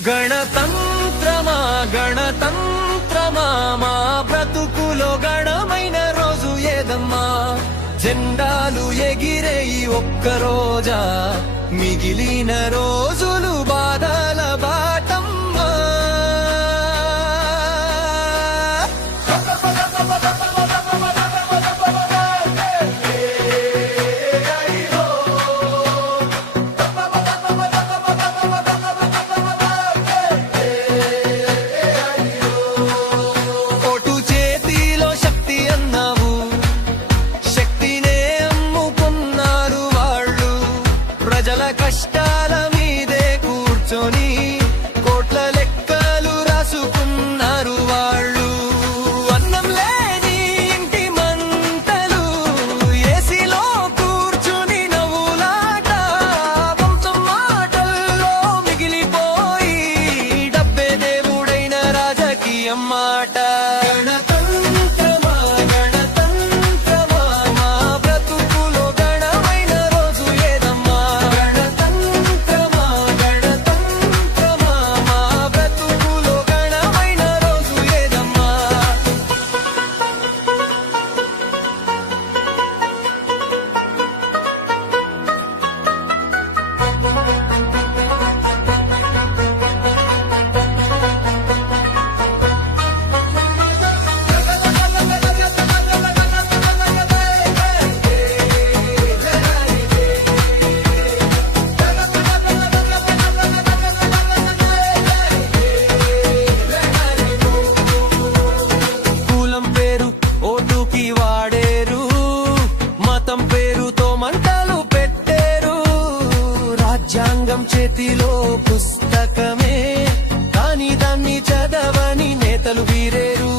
గణతంత్రమా గణతంత్రమా మా బ్రతుకులో గణమైన రోజు ఏదమ్మా జెండాలు ఎగిరే ఈ ఒక్క రోజా మిగిలిన రోజులు బాధల బాటమ్మా కష్టాల మీదే కూర్చొని కోట్ల లెక్కలు రాసుకున్నారు వాళ్ళు అన్నం లేని ఇంటి మంటలు ఏసీలో కూర్చుని నవ్వులాట వంశం మాటల్లో మిగిలిపోయి డబ్బే దేవుడైన రాజకీయం మాట వాడేరు మతం పేరుతో మంటలు పెట్టేరు రాజ్యాంగం చేతిలో పుస్తకమే కానీ దాన్ని చదవని నేతలు వీరేరు